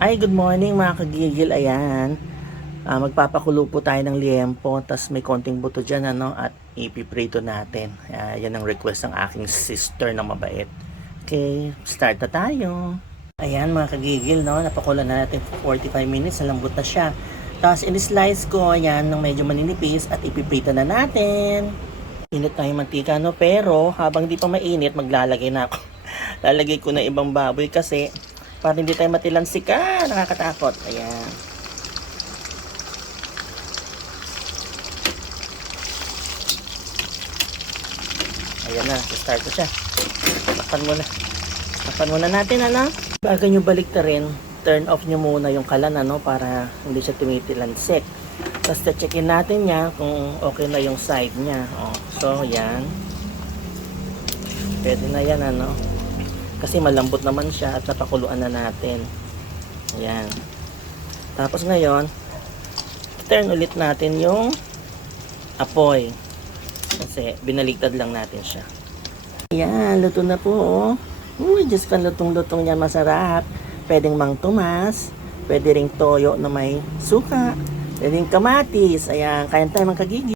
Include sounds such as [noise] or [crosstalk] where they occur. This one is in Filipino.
Ay, good morning mga kagigil. Ayan. Ah, magpapakulo po tayo ng liempo. Tapos may konting buto dyan, ano, at ipiprito natin. Ah, yan ang request ng aking sister na mabait. Okay, start na tayo. Ayan mga kagigil, no? Napakulo na natin for 45 minutes. Nalambot na siya. Tapos in-slice ko, ayan, ng medyo maninipis at ipiprito na natin. Init na yung mantika, no? Pero habang di pa mainit, maglalagay na ako. [laughs] Lalagay ko na ibang baboy kasi para hindi tayo matilansika. Nakakatakot. Ayan. Ayan na, start ko siya. Takpan muna. Takpan muna natin, ano? Bago nyo balik rin, turn off nyo muna yung kalan, ano, para hindi siya tumitilansik. Tapos checkin natin niya kung okay na yung side niya. Oh, so, yan. Pwede na yan, ano. Kasi malambot naman siya at napakuluan na natin. Ayan. Tapos ngayon, turn ulit natin yung apoy. Kasi binaligtad lang natin siya. Ayan, luto na po. Oh. Uy, Diyos ko, lutong-lutong niya masarap. Pwedeng mang tumas. Pwede ring toyo na may suka. Pwedeng kamatis. Ayan, kaya tayo mga kagigi.